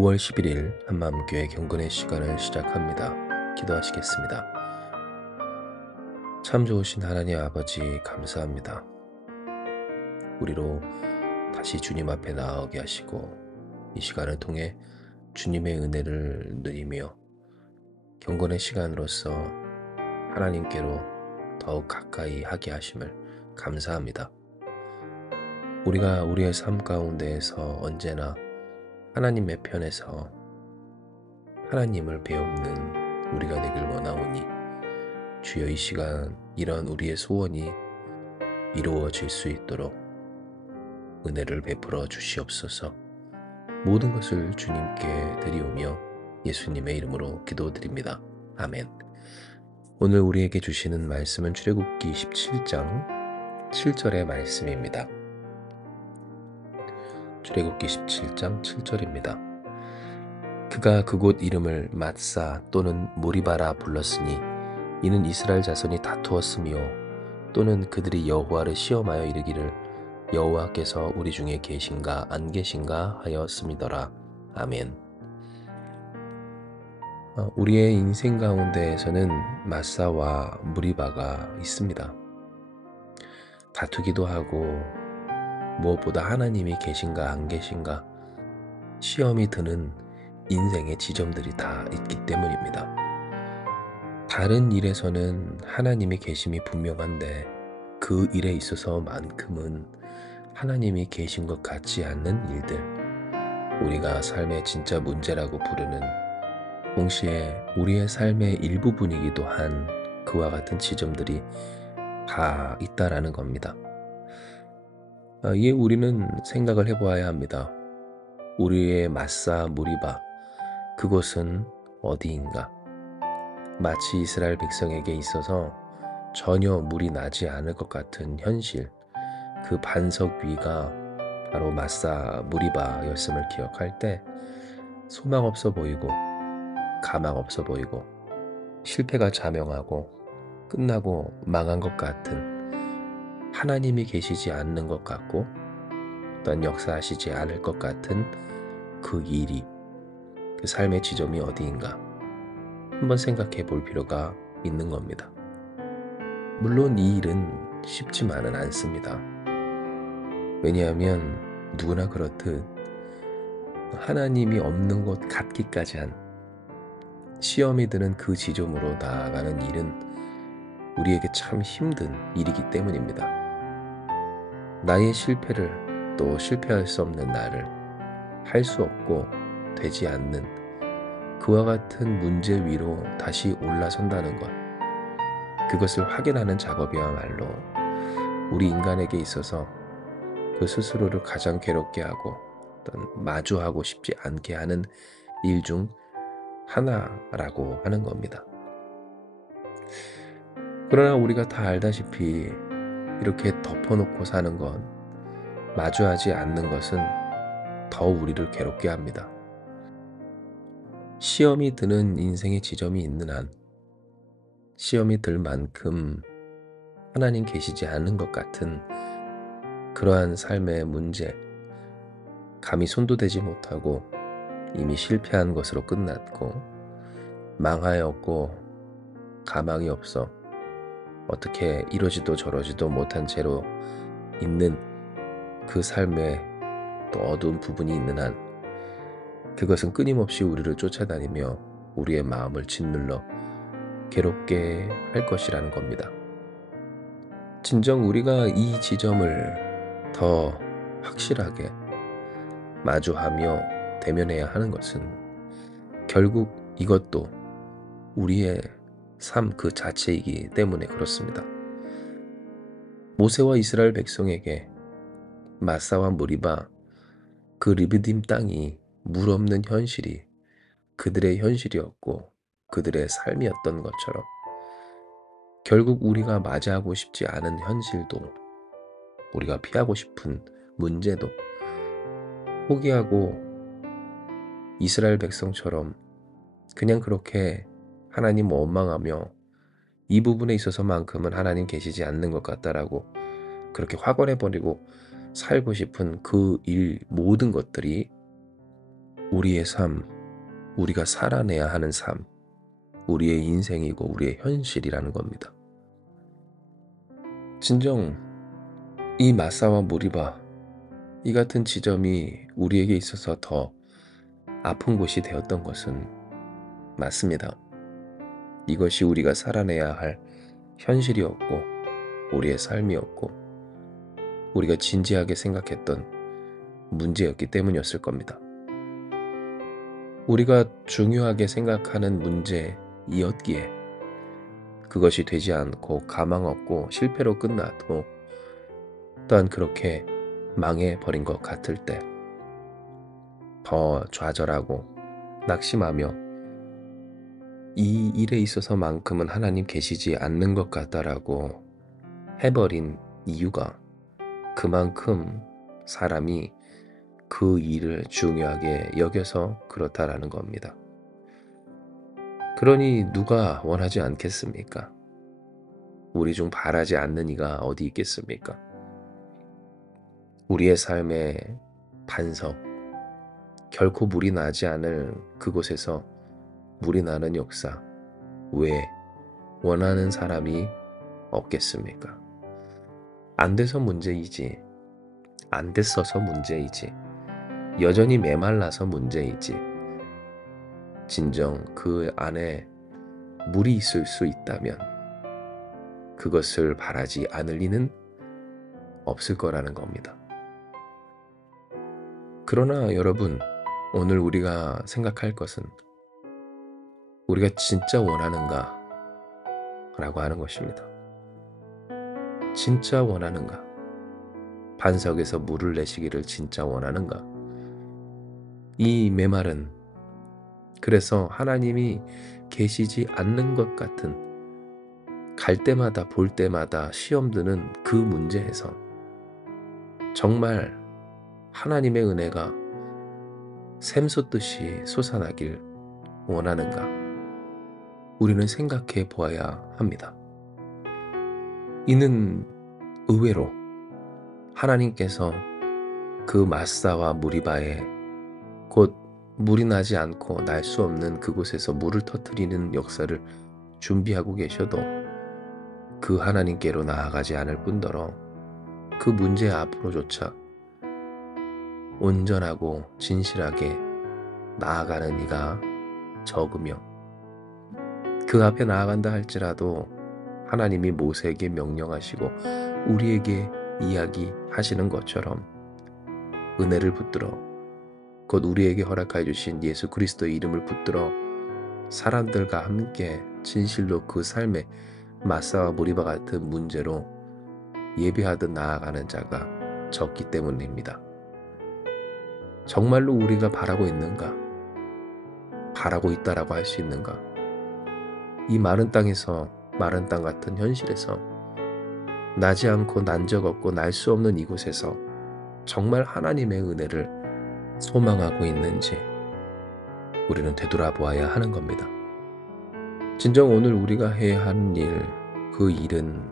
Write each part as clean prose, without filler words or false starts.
5월 11일 한마음교회 경건의 시간을 시작합니다. 기도하시겠습니다. 참 좋으신 하나님 아버지 감사합니다. 우리로 다시 주님 앞에 나아오게 하시고 이 시간을 통해 주님의 은혜를 누리며 경건의 시간으로서 하나님께로 더욱 가까이 하게 하심을 감사합니다. 우리가 우리의 삶 가운데에서 언제나 하나님의 편에서 하나님을 배우는 우리가 되길 원하오니 주여 이 시간 이런 우리의 소원이 이루어질 수 있도록 은혜를 베풀어 주시옵소서. 모든 것을 주님께 드리오며 예수님의 이름으로 기도드립니다. 아멘. 오늘 우리에게 주시는 말씀은 출애굽기 17장 7절의 말씀입니다. 출애굽기 17장 7절입니다. 그가 그곳 이름을 맛사 또는 모리바라 불렀으니 이는 이스라엘 자손이 다투었으며 또는 그들이 여호와를 시험하여 이르기를 여호와께서 우리 중에 계신가 안 계신가 하였음이더라. 아멘. 우리의 인생 가운데에서는 맛사와 무리바가 있습니다. 다투기도 하고 무엇보다 하나님이 계신가 안 계신가 시험이 드는 인생의 지점들이 다 있기 때문입니다. 다른 일에서는 하나님의 계심이 분명한데 그 일에 있어서만큼은 하나님이 계신 것 같지 않는 일들, 우리가 삶의 진짜 문제라고 부르는 동시에 우리의 삶의 일부분이기도 한 그와 같은 지점들이 다 있다라는 겁니다. 이에 우리는 생각을 해보아야 합니다. 우리의 맛사 무리바, 그곳은 어디인가? 마치 이스라엘 백성에게 있어서 전혀 물이 나지 않을 것 같은 현실, 그 반석 위가 바로 맛사 무리바였음을 기억할 때 소망 없어 보이고 가망 없어 보이고 실패가 자명하고 끝나고 망한 것 같은, 하나님이 계시지 않는 것 같고 어떤 역사하시지 않을 것 같은 그 일이, 그 삶의 지점이 어디인가 한번 생각해 볼 필요가 있는 겁니다. 물론 이 일은 쉽지만은 않습니다. 왜냐하면 누구나 그렇듯 하나님이 없는 것 같기까지 한 시험이 드는 그 지점으로 나아가는 일은 우리에게 참 힘든 일이기 때문입니다. 나의 실패를, 또 실패할 수 없는 나를, 할 수 없고 되지 않는 그와 같은 문제 위로 다시 올라선다는 것, 그것을 확인하는 작업이야말로 우리 인간에게 있어서 그 스스로를 가장 괴롭게 하고 어떤 마주하고 싶지 않게 하는 일 중 하나라고 하는 겁니다. 그러나 우리가 다 알다시피 이렇게 덮어놓고 사는 건, 마주하지 않는 것은 더 우리를 괴롭게 합니다. 시험이 드는 인생의 지점이 있는 한, 시험이 들 만큼 하나님 계시지 않은 것 같은 그러한 삶의 문제, 감히 손도 대지 못하고 이미 실패한 것으로 끝났고 망하였고 가망이 없어 어떻게 이러지도 저러지도 못한 채로 있는 그 삶에 또 어두운 부분이 있는 한, 그것은 끊임없이 우리를 쫓아다니며 우리의 마음을 짓눌러 괴롭게 할 것이라는 겁니다. 진정 우리가 이 지점을 더 확실하게 마주하며 대면해야 하는 것은 결국 이것도 우리의 삶 그 자체이기 때문에 그렇습니다. 모세와 이스라엘 백성에게 마사와 무리바, 그 르비딤 땅이 물 없는 현실이 그들의 현실이었고 그들의 삶이었던 것처럼, 결국 우리가 맞이하고 싶지 않은 현실도, 우리가 피하고 싶은 문제도 포기하고 이스라엘 백성처럼 그냥 그렇게 하나님 원망하며 이 부분에 있어서만큼은 하나님 계시지 않는 것 같다라고 그렇게 확언해버리고 살고 싶은 그 일, 모든 것들이 우리의 삶, 우리가 살아내야 하는 삶, 우리의 인생이고 우리의 현실이라는 겁니다. 진정 이 마사와 무리바, 이 같은 지점이 우리에게 있어서 더 아픈 곳이 되었던 것은 맞습니다. 이것이 우리가 살아내야 할 현실이었고 우리의 삶이었고 우리가 진지하게 생각했던 문제였기 때문이었을 겁니다. 우리가 중요하게 생각하는 문제이었기에 그것이 되지 않고 가망 없고 실패로 끝나도 또한 그렇게 망해버린 것 같을 때 더 좌절하고 낙심하며 이 일에 있어서만큼은 하나님 계시지 않는 것 같다라고 해버린 이유가 그만큼 사람이 그 일을 중요하게 여겨서 그렇다라는 겁니다. 그러니 누가 원하지 않겠습니까? 우리 중 바라지 않는 이가 어디 있겠습니까? 우리의 삶의 반석, 결코 물이 나지 않을 그곳에서 물이 나는 역사, 왜 원하는 사람이 없겠습니까? 안 돼서 문제이지, 안 됐어서 문제이지, 여전히 메말라서 문제이지, 진정 그 안에 물이 있을 수 있다면 그것을 바라지 않을 리는 없을 거라는 겁니다. 그러나 여러분, 오늘 우리가 생각할 것은 우리가 진짜 원하는가? 라고 하는 것입니다. 진짜 원하는가? 반석에서 물을 내시기를 진짜 원하는가? 이 메말은 그래서 하나님이 계시지 않는 것 같은 갈 때마다 볼 때마다 시험 드는 그 문제에서 정말 하나님의 은혜가 샘솟듯이 솟아나길 원하는가? 우리는 생각해 보아야 합니다. 이는 의외로 하나님께서 그 마사와 무리바에 곧 물이 나지 않고 날 수 없는 그곳에서 물을 터뜨리는 역사를 준비하고 계셔도 그 하나님께로 나아가지 않을 뿐더러 그 문제 앞으로조차 온전하고 진실하게 나아가는 이가 적으며 그 앞에 나아간다 할지라도 하나님이 모세에게 명령하시고 우리에게 이야기하시는 것처럼 은혜를 붙들어 곧 우리에게 허락하여 주신 예수 그리스도의 이름을 붙들어 사람들과 함께 진실로 그 삶의 마사와 무리바 같은 문제로 예배하듯 나아가는 자가 적기 때문입니다. 정말로 우리가 바라고 있는가? 바라고 있다라고 할 수 있는가? 이 마른 땅에서 마른 땅 같은 현실에서 나지 않고 난 적 없고 날 수 없는 이곳에서 정말 하나님의 은혜를 소망하고 있는지 우리는 되돌아보아야 하는 겁니다. 진정 오늘 우리가 해야 하는 일, 그 일은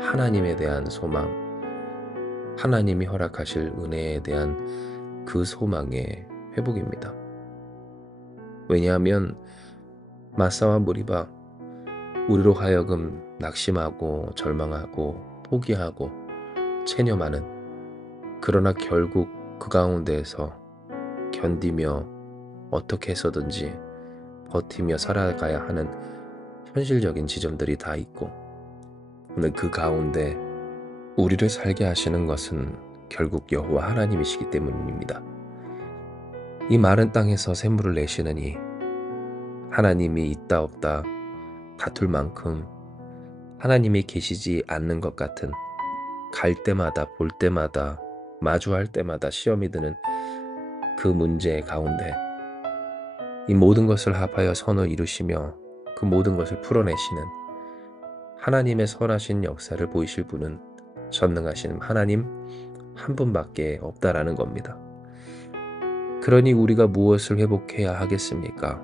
하나님에 대한 소망, 하나님이 허락하실 은혜에 대한 그 소망의 회복입니다. 왜냐하면 마사와 무리바, 우리로 하여금 낙심하고 절망하고 포기하고 체념하는, 그러나 결국 그 가운데에서 견디며 어떻게 해서든지 버티며 살아가야 하는 현실적인 지점들이 다 있고, 오늘 그 가운데 우리를 살게 하시는 것은 결국 여호와 하나님이시기 때문입니다. 이 마른 땅에서 샘물을 내시느니 하나님이 있다 없다 다툴 만큼 하나님이 계시지 않는 것 같은, 갈 때마다 볼 때마다 마주할 때마다 시험이 드는 그 문제 가운데 이 모든 것을 합하여 선을 이루시며 그 모든 것을 풀어내시는 하나님의 선하신 역사를 보이실 분은 전능하신 하나님 한 분밖에 없다라는 겁니다. 그러니 우리가 무엇을 회복해야 하겠습니까?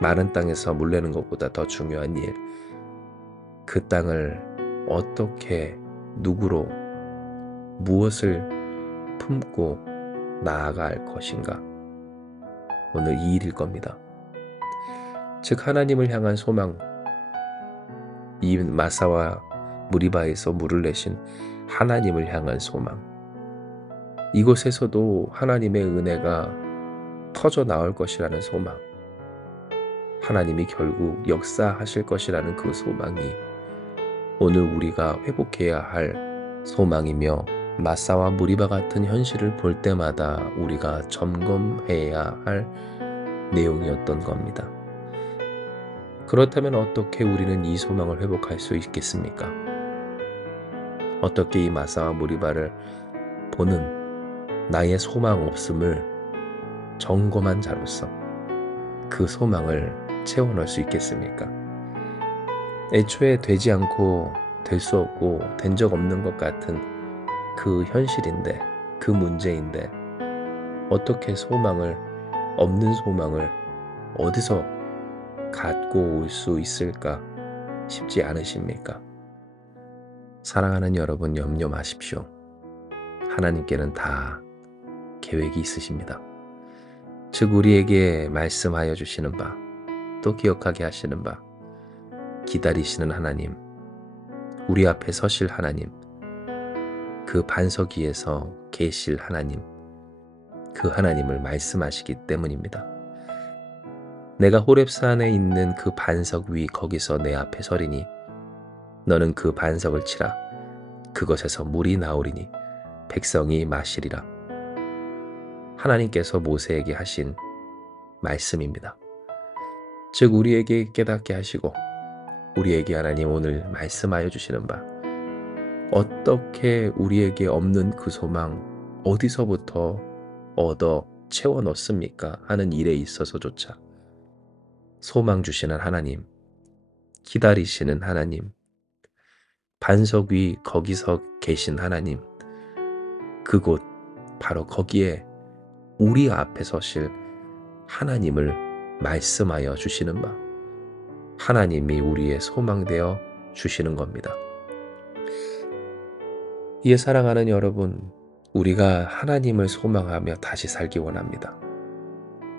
마른 땅에서 물 내는 것보다 더 중요한 일, 그 땅을 어떻게 누구로 무엇을 품고 나아갈 것인가? 오늘 이 일일 겁니다. 즉 하나님을 향한 소망, 이 마사와 무리바에서 물을 내신 하나님을 향한 소망, 이곳에서도 하나님의 은혜가 터져 나올 것이라는 소망, 하나님이 결국 역사하실 것이라는 그 소망이 오늘 우리가 회복해야 할 소망이며, 마사와 무리바 같은 현실을 볼 때마다 우리가 점검해야 할 내용이었던 겁니다. 그렇다면 어떻게 우리는 이 소망을 회복할 수 있겠습니까? 어떻게 이 마사와 무리바를 보는 나의 소망 없음을 점검한 자로서 그 소망을 채워넣을 수 있겠습니까? 애초에 되지 않고 될 수 없고 된 적 없는 것 같은 그 현실인데, 그 문제인데 어떻게 없는 소망을 어디서 갖고 올 수 있을까 싶지 않으십니까? 사랑하는 여러분, 염려 마십시오. 하나님께는 다 계획이 있으십니다. 즉 우리에게 말씀하여 주시는 바, 또 기억하게 하시는 바, 기다리시는 하나님, 우리 앞에 서실 하나님, 그 반석 위에서 계실 하나님, 그 하나님을 말씀하시기 때문입니다. 내가 호렙산에 있는 그 반석 위 거기서 내 앞에 서리니 너는 그 반석을 치라. 그것에서 물이 나오리니 백성이 마시리라. 하나님께서 모세에게 하신 말씀입니다. 즉 우리에게 깨닫게 하시고 우리에게 하나님 오늘 말씀하여 주시는 바, 어떻게 우리에게 없는 그 소망 어디서부터 얻어 채워 넣습니까? 하는 일에 있어서조차 소망 주시는 하나님, 기다리시는 하나님, 반석 위 거기서 계신 하나님, 그곳 바로 거기에 우리 앞에 서실 하나님을 말씀하여 주시는 바, 하나님이 우리의 소망되어 주시는 겁니다. 이에 사랑하는 여러분, 우리가 하나님을 소망하며 다시 살기 원합니다.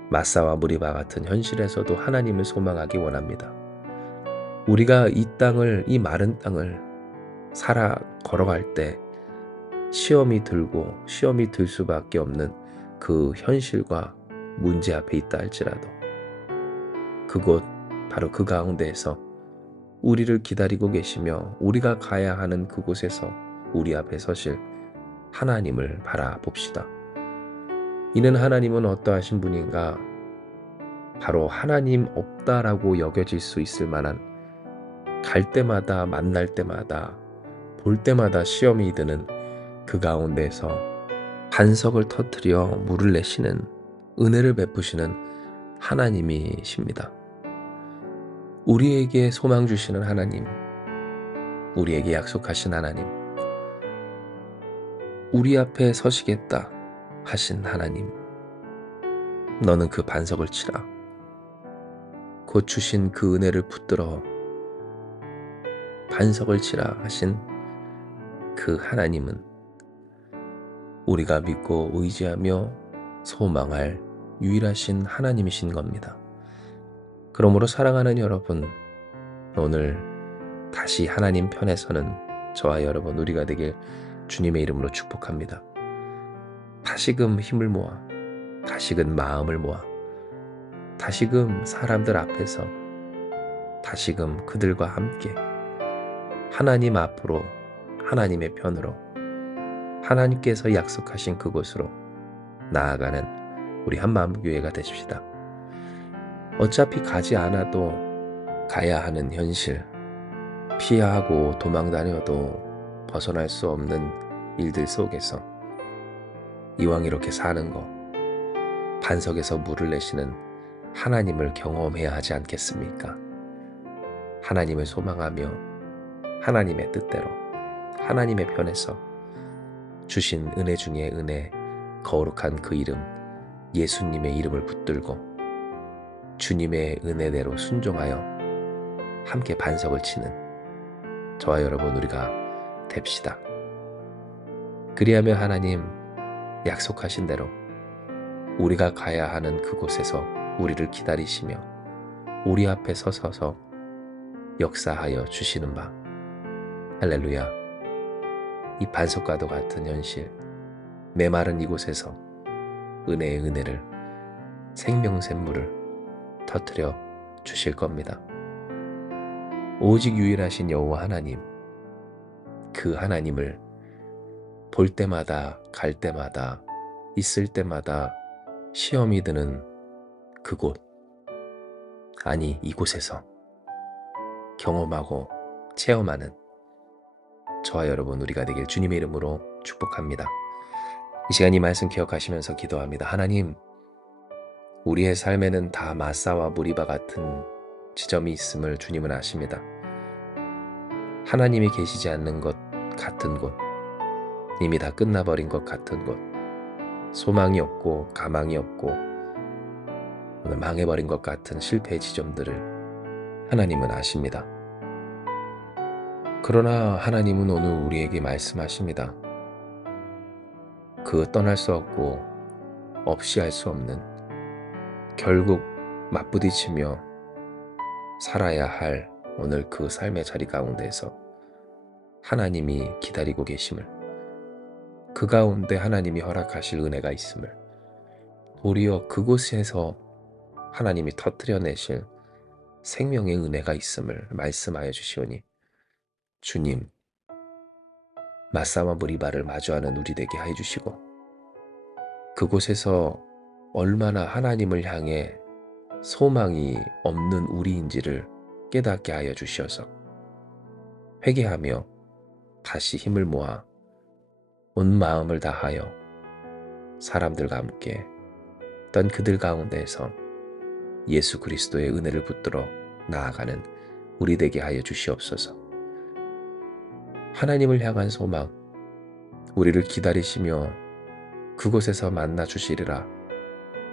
마사와 무리바 같은 현실에서도 하나님을 소망하기 원합니다. 우리가 이 마른 땅을 살아 걸어갈 때 시험이 들 수밖에 없는 그 현실과 문제 앞에 있다 할지라도 그곳 바로 그 가운데에서 우리를 기다리고 계시며 우리가 가야 하는 그곳에서 우리 앞에 서실 하나님을 바라봅시다. 이는 하나님은 어떠하신 분인가? 바로 하나님 없다라고 여겨질 수 있을 만한, 갈 때마다 만날 때마다 볼 때마다 시험이 드는 그 가운데에서 반석을 터뜨려 물을 내시는, 은혜를 베푸시는 하나님이십니다. 우리에게 소망 주시는 하나님, 우리에게 약속하신 하나님, 우리 앞에 서시겠다 하신 하나님, 너는 그 반석을 치라. 곧 주신 그 은혜를 붙들어 반석을 치라 하신 그 하나님은 우리가 믿고 의지하며 소망할 유일하신 하나님이신 겁니다. 그러므로 사랑하는 여러분, 오늘 다시 하나님 편에 서는 저와 여러분 우리가 되길 주님의 이름으로 축복합니다. 다시금 힘을 모아, 다시금 마음을 모아, 다시금 사람들 앞에서, 다시금 그들과 함께 하나님 앞으로, 하나님의 편으로, 하나님께서 약속하신 그곳으로 나아가는 우리 한마음교회가 되십시다. 어차피 가지 않아도 가야 하는 현실, 피하고 도망다녀도 벗어날 수 없는 일들 속에서 이왕 이렇게 사는 거, 반석에서 물을 내시는 하나님을 경험해야 하지 않겠습니까? 하나님을 소망하며 하나님의 뜻대로, 하나님의 편에서 주신 은혜 중에 은혜, 거룩한 그 이름, 예수님의 이름을 붙들고 주님의 은혜대로 순종하여 함께 반석을 치는 저와 여러분 우리가 됩시다. 그리하며 하나님 약속하신 대로 우리가 가야 하는 그곳에서 우리를 기다리시며 우리 앞에 서서 역사하여 주시는 바. 할렐루야. 이 반석과도 같은 현실, 메마른 이곳에서 은혜의 은혜를, 생명샘물을 터뜨려 주실 겁니다. 오직 유일하신 여호와 하나님, 그 하나님을 볼 때마다, 갈 때마다, 있을 때마다 시험이 드는 그곳, 아니 이곳에서 경험하고 체험하는 저와 여러분 우리가 되길 주님의 이름으로 축복합니다. 이 시간 이 말씀 기억하시면서 기도합니다. 하나님, 우리의 삶에는 다 마사와 무리바 같은 지점이 있음을 주님은 아십니다. 하나님이 계시지 않는 것 같은 곳, 이미 다 끝나버린 것 같은 곳, 소망이 없고 가망이 없고 오늘 망해버린 것 같은 실패의 지점들을 하나님은 아십니다. 그러나 하나님은 오늘 우리에게 말씀하십니다. 그 떠날 수 없고 없이 할 수 없는, 결국 맞부딪히며 살아야 할 오늘 그 삶의 자리 가운데에서 하나님이 기다리고 계심을, 그 가운데 하나님이 허락하실 은혜가 있음을, 도리어 그곳에서 하나님이 터뜨려내실 생명의 은혜가 있음을 말씀하여 주시오니, 주님, 마사와 무리바를 마주하는 우리 되게 해 주시고, 그곳에서 얼마나 하나님을 향해 소망이 없는 우리인지를 깨닫게 하여 주시어서 회개하며 다시 힘을 모아 온 마음을 다하여 사람들과 함께 어떤 그들 가운데에서 예수 그리스도의 은혜를 붙들어 나아가는 우리 되게 하여 주시옵소서. 하나님을 향한 소망, 우리를 기다리시며 그곳에서 만나 주시리라,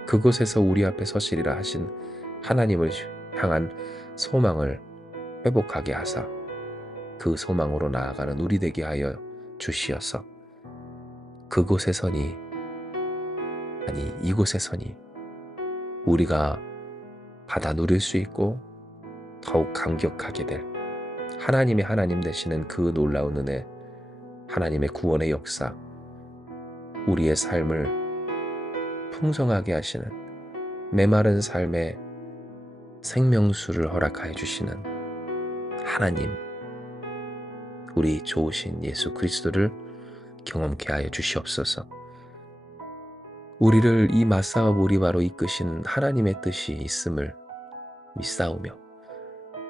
그곳에서 우리 앞에 서시리라 하신 하나님을 향한 소망을 회복하게 하사 그 소망으로 나아가는 우리 되게 하여 주시어서 그곳에서니, 아니 이곳에서니 우리가 받아 누릴 수 있고 더욱 감격하게 될 하나님의 하나님 되시는 그 놀라운 은혜, 하나님의 구원의 역사, 우리의 삶을 풍성하게 하시는, 메마른 삶의 생명수를 허락하여 주시는 하나님, 우리 좋으신 예수 그리스도를 경험케 하여 주시옵소서. 우리를 이 마사와 무리바로 이끄신 하나님의 뜻이 있음을 믿사오며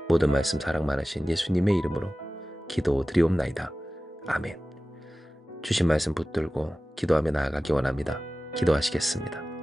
모든 말씀 사랑 많으신 예수님의 이름으로 기도드리옵나이다. 아멘. 주신 말씀 붙들고 기도하며 나아가기 원합니다. 기도하시겠습니다.